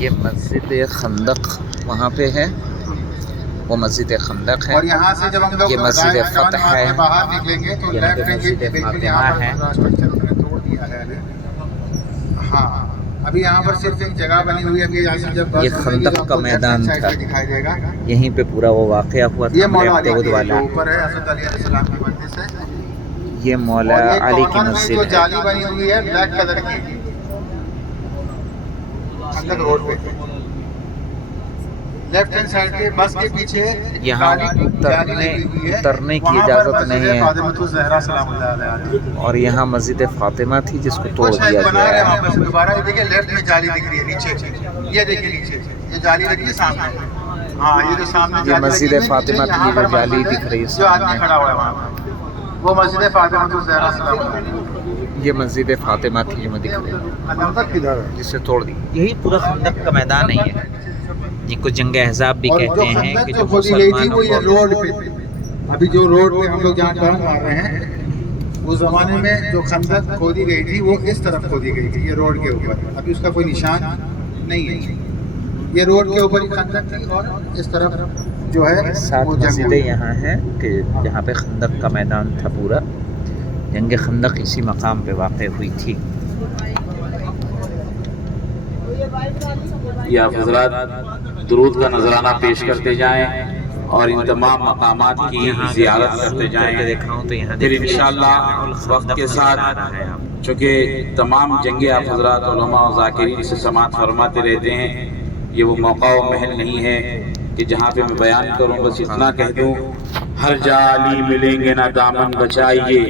یہ مسجد خندق وہاں پہ ہے، وہ مسجد خندق ہے. اور یہاں سے جب ہم لوگ یہ مسجد فتح ہے، باہر نکلیں گے تو یہاں پہ لیفٹ مسجد فاطمہ ہے. اسٹرکچر انہوں نے توڑ دیا ہے ابھی. ہاں ابھی یہاں پر صرف ایک جگہ بنی ہوئی ہے. ابھی یہاں سے جب یہ خندق کا میدان تھا، دکھائی دے گا. یہیں پہ پورا وہ واقعہ ہوا یہ تھا مولا حملہ علی والا. کے اوپر ہے حضرت علیہ السلام کی مسجد ہے. یہ مولا اور یہ علی کی کارنر میں جو مسجد ہے. جالی بنی ہوئی ہے بلیک کلر کی، خندق روڈ پہ لیفٹ ہینڈ سائڈ کے بس کے پیچھے یہاں اترنے کی اجازت نہیں ہے، فاطمۃ الزہرا سلام اللہ علیہا. اور یہاں مسجد فاطمہ تھی جس کو توڑ کچھ دیا بنا گیا رہے ہیں ہے. وہاں پہ دوبارہ. یہ دیکھیں لیفٹ میں جالی دکھ رہی ہے نیچے، یہ دیکھیں نیچے یہ جالی لگی ہے سامنے. ہاں یہ جو سامنے یہ جالی مسجد لگی ہے فاطمہ نیچے، تھی، یہاں یہ جو پر جالی مسجد دکھ رہی ہے جو آدمی سامنے، کھڑا ہوا ہے وہاں پہ وہ مسجد فاطمۃ الزہرا سلام اللہ علیہا. یہ مسجد فاطمہ تھی جو میں دکھ رہی ہے، خندق کدھر ہے؟ جسے توڑ دی. یہی پورا خندق کا میدان ہے. یہ کو جنگ احزاب بھی اور کہتے جو ہیں کہ خندق جو کھودی گئی تھی مسلمانوں وہ یہ کو روڈ پہ تھی. ابھی جو روڈ پہ ہم لوگ جہاں ٹرن مار رہے ہیں اس زمانے میں جو خندق کھودی گئی تھی وہ اس طرف کھودی گئی تھی، یہ روڈ کے اوپر. ابھی اس کا کوئی نشان نہیں ہے. یہ روڈ کے اوپر ہی خندق تھی اور اس طرف جو ہے 7 وہ جنگ مسجدیں ہوئی. یہاں ہیں کہ جہاں پہ خندق کا میدان تھا. پورا جنگ خندق اسی مقام پہ واقع ہوئی تھی. یا حضرات درود کا نذرانہ پیش کرتے جائیں اور ان تمام مقامات کی زیارت کرتے جائیں. پھر انشاءاللہ وقت کے ساتھ، چونکہ تمام جنگ آپ حضرات علماء و ذاکرین سے سماعت فرماتے رہتے ہیں، یہ وہ موقع و محل نہیں ہے کہ جہاں پہ میں بیان کروں. بس اتنا کہہ دوں، ہر جا علی ملیں گے نہ دامن بچائیے،